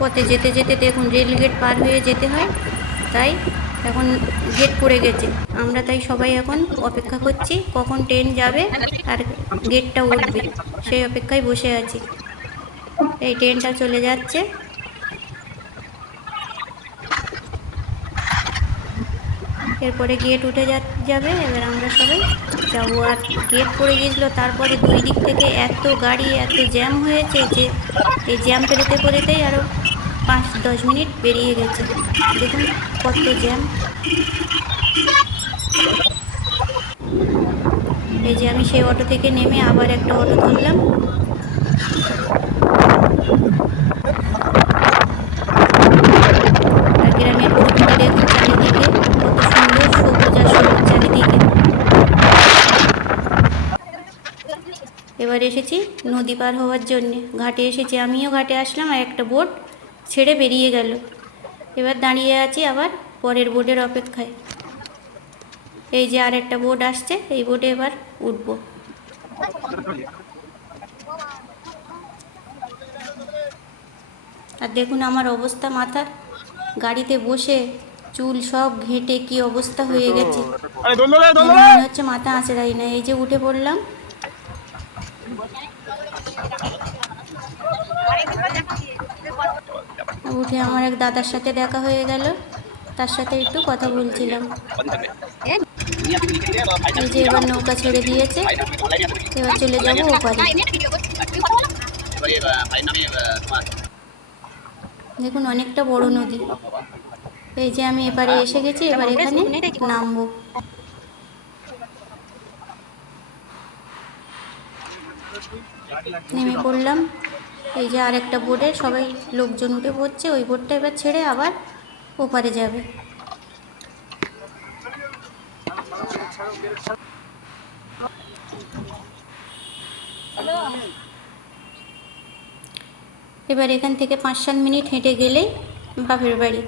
পথে যেতে যেতে দেখুন রেল গেট পার হয়ে যেতে হয়, তাই এখন গেট পড়ে গেছে। আমরা তাই সবাই এখন অপেক্ষা করছি কখন ট্রেন যাবে আর গেটটা উঠবে, সেই অপেক্ষায় বসে আছি। এই ট্রেনটা চলে যাচ্ছে। এরপরে গেট উঠে যাবে, এবার আমরা সবাই যাবো। আর গেট পড়ে গিয়েছিলো, তারপরে দুই দিক থেকে এত গাড়ি, এত জ্যাম হয়েছে যে এই জ্যাম পেরোতে পেরোতেই আরও 5-10 মিনিট পেরিয়ে গেছে। দেখুন কত জ্যাম। এই যে আমি সেই অটো থেকে নেমে আবার একটা অটো ধরলাম। আর গ্রামের পরিবেশটা দেখুন চারিদিকে কত সুন্দর, সবুজ আর সবুজ চারিদিকে। এবার এসেছি নদী পার হওয়ার জন্যে, ঘাটে এসেছি। আমিও ঘাটে আসলাম আর একটা বোট ছেড়ে বেরিয়ে গেল। এবার দাঁড়িয়ে আছি আবার পরের বোটের অপেক্ষায়। এই যে আর একটা বোট আসছে, এই বোটে এবার উঠবো। আর দেখুন আমার অবস্থা, মাথার গাড়িতে বসে চুল সব ঘেঁটে কি অবস্থা হয়ে গেছে, মনে হচ্ছে মাথা আঁচড়াই না। এই যে উঠে পড়লাম। উঠে আমার এক দাদার সাথে দেখা হয়ে গেল, তার সাথে একটু কথা বলছিলাম। এই যে এবার নৌকা ছেড়ে দিয়েছে, এবার চলে যাবো ওপারে। দেখুন অনেকটা বড় নদী। এই যে আমি এপারে এসে গেছি, এবার এখানে নামবো। নেমে পড়লাম। এই যে আরেকটা বোটে সবাই লোকজন উঠে পড়ছে, ওই বোটটা এবার ছেড়ে আবার ওপারে যাবে। এবার এখান থেকে 5-7 মিনিট হেঁটে গেলেই বাপের বাড়ি।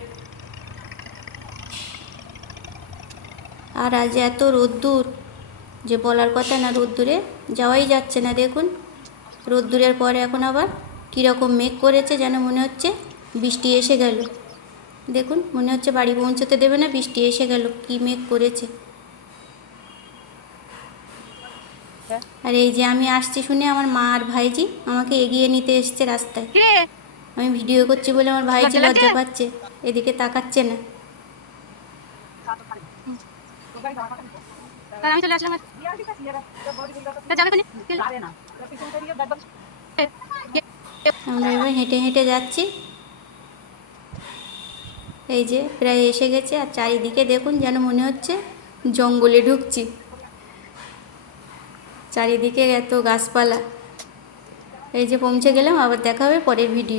আর আজ এত রোদ্দুর যে বলার কথা না, রোদ্দুরে যাওয়াই যাচ্ছে না। দেখুন রোদ্দুরের পরে এখন আবার কীরকম মেঘ করেছে, যেন মনে হচ্ছে বৃষ্টি এসে গেল। দেখুন মনে হচ্ছে বাড়ি পৌঁছতে দেবে না, বৃষ্টি এসে গেল, কি মেঘ করেছে। আর এই যে আমি আসছি শুনে আমার মা আর ভাইজি আমাকে এগিয়ে নিতে এসছে রাস্তায়। আমি ভিডিও করছি বলে আমার ভাইজি লজ্জা পাচ্ছে, এদিকে তাকাচ্ছে না। আমরা এবার হেঁটে হেঁটে যাচ্ছি। এই যে প্রায় এসে গেছে। আর চারিদিকে দেখুন যেন মনে হচ্ছে জঙ্গলে ঢুকছি, চারিদিকে এত গাছপালা। এই যে পৌঁছে গেলাম, আবার দেখা হবে পরের ভিডিও।